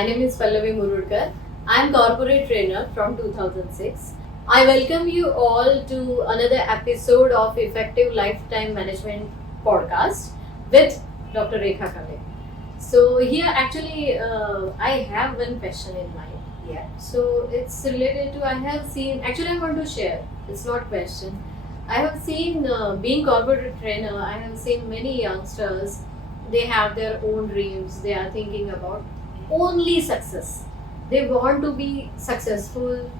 My name is Pallavi Murudkar. I am corporate trainer from 2006. I welcome you all to another episode of Effective Lifetime Management podcast with Dr. Rekha Kale. So here actually I have one question in mind. Yeah. So it's related to I have seen actually I want to share. It's not question. I have seen being corporate trainer. I have seen many youngsters. They have their own dreams. They are thinking about only success. They want to be successful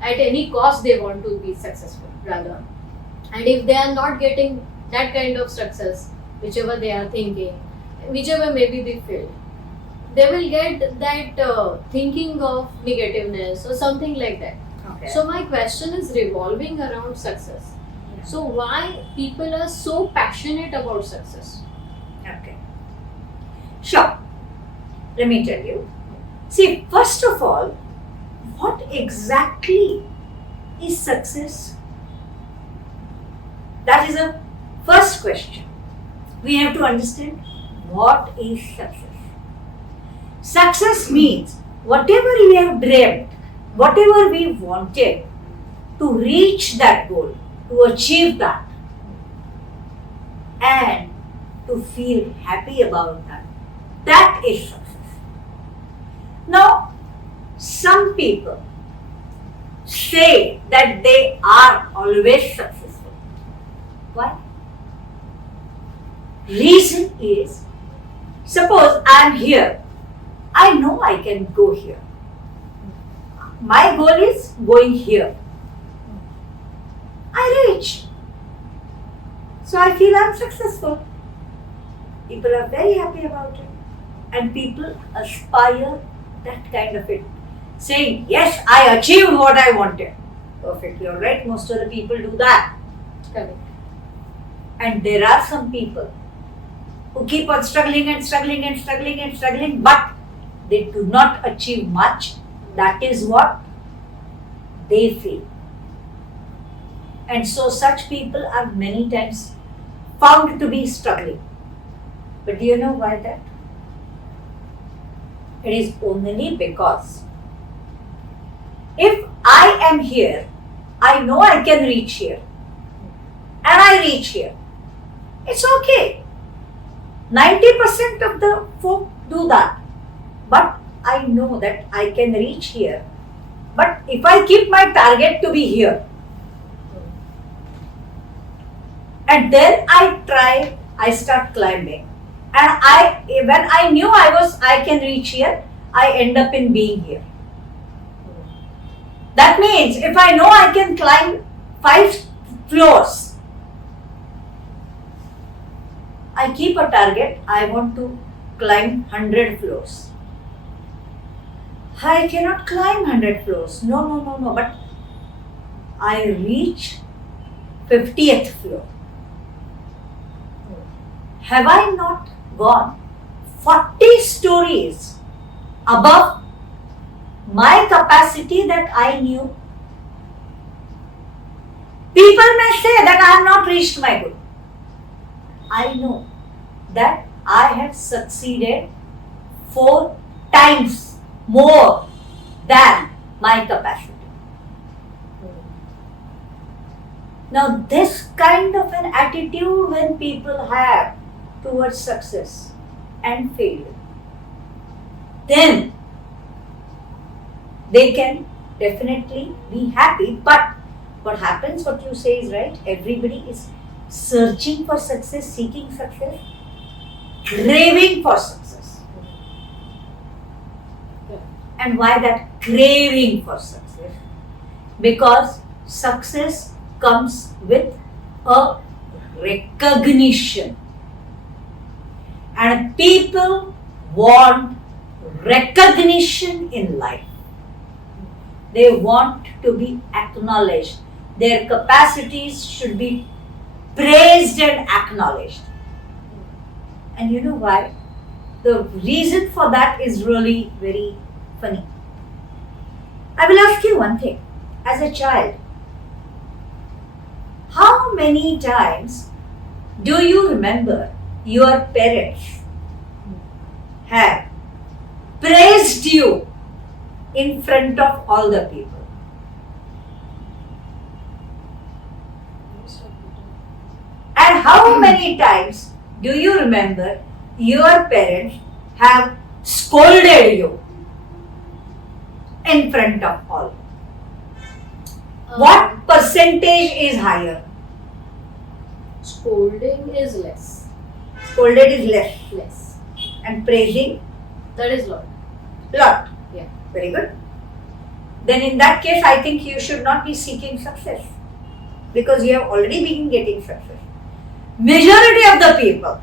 at any cost. They want to be successful rather. And if they are not getting that kind of success, whichever they are thinking, whichever maybe they fail, they will get that thinking of negativeness or something like that. Okay. So my question is revolving around success. So why people are so passionate about success? Okay. Sure. Let me tell you. See, first of all, what exactly is success? That is a first question. We have to understand what is success. Success means whatever we have dreamt, whatever we wanted, to reach that goal, to achieve that, and to feel happy about that. That is success. Now, some people say that they are always successful. Why? Reason is, suppose I am here, I know I can go here. My goal is going here. I reach. So I feel I am successful. People are very happy about it. And people aspire that kind of it. Saying, yes, I achieved what I wanted. Perfectly alright. Most of the people do that. Correct. And there are some people who keep on struggling and struggling and struggling and struggling, but they do not achieve much. That is what they feel. And so such people are many times found to be struggling. But do you know why that? It is only because if I am here, I know I can reach here. And I reach here. It's okay. 90% of the folk do that. But I know that I can reach here. But if I keep my target to be here, and then I start climbing. And when I knew I can reach here, I end up in being here. That means if I know I can climb 5 floors, I keep a target, I want to climb 100 floors. I cannot climb 100 floors. No, but I reach 50th floor. Have I not gone 40 stories above my capacity that I knew? People may say that I have not reached my goal. I know that I have succeeded 4 times more than my capacity. Now, this kind of an attitude when people have towards success and failure, then they can definitely be happy. But what happens, what you say is right, everybody is searching for success, seeking success, craving for success. And why that craving for success? Because success comes with a recognition. And people want recognition in life. They want to be acknowledged. Their capacities should be praised and acknowledged. And you know why? The reason for that is really very funny. I will ask you one thing. As a child, how many times do you remember your parents have praised you in front of all the people? And how many times do you remember your parents have scolded you in front of all? What percentage is higher? Scolding is less. Scolded is less. Less. And praising? That is lot. Lot. Yeah. Very good. Then in that case, I think you should not be seeking success, because you have already been getting success. Majority of the people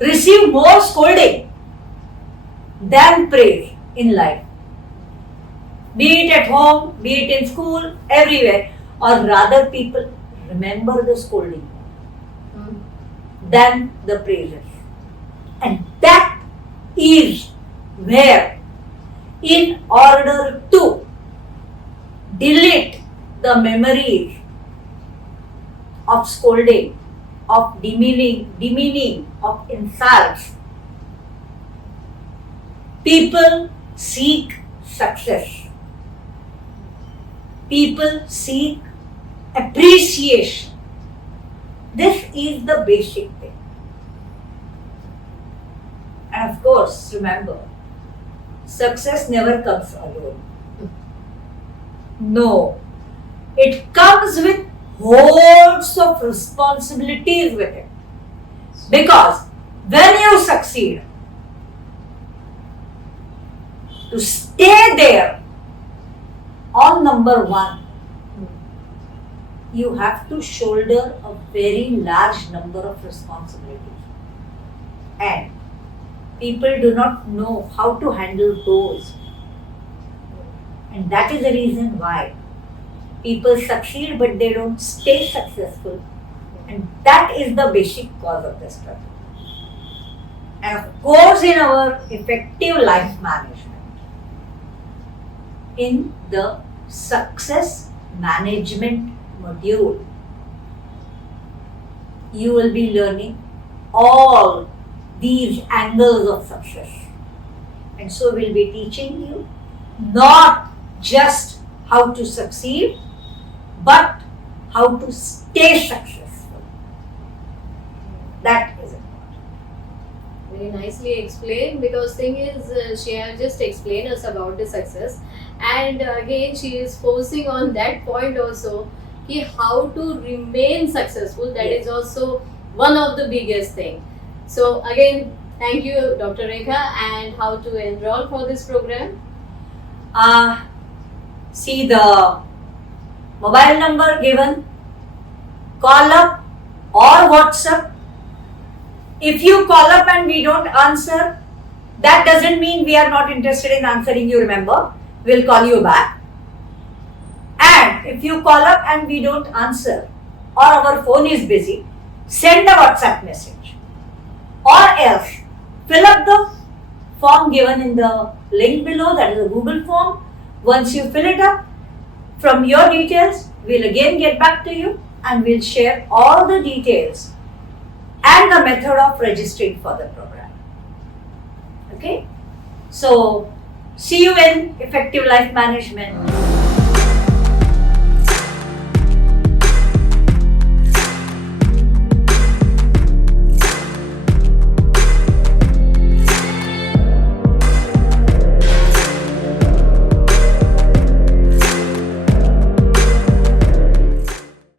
receive more scolding than praise in life. Be it at home, be it in school, everywhere. Or rather, people remember the scolding than the praises. And that is where, in order to delete the memories of scolding, of demeaning, of insults, people seek success. People seek appreciation. This is the basic thing. And of course, remember, success never comes alone. No, it comes with hordes of responsibilities with it. Because when you succeed, to stay there on number one, you have to shoulder a very large number of responsibilities. And people do not know how to handle those. And that is the reason why people succeed but they don't stay successful. And that is the basic cause of the struggle. And of course, in our effective life management, in the success management module, you will be learning all these angles of success. And so we'll be teaching you not just how to succeed, but how to stay successful. That is important. Very nicely explained, because thing is, Shreya just explained us about the success, and again she is forcing on that point also, ki how to remain successful. That is also one of the biggest thing. So again, thank you, Dr. Rekha. And how to enroll for this program? See the mobile number given, call up or WhatsApp. If you call up and we don't answer, that doesn't mean we are not interested in answering you, remember. We'll call you back. And if you call up and we don't answer, or our phone is busy, send a WhatsApp message. Or else, fill up the form given in the link below, that is a Google form. Once you fill it up, from your details, we'll again get back to you and we'll share all the details and the method of registering for the program. Okay? So, see you in Effective Life Management.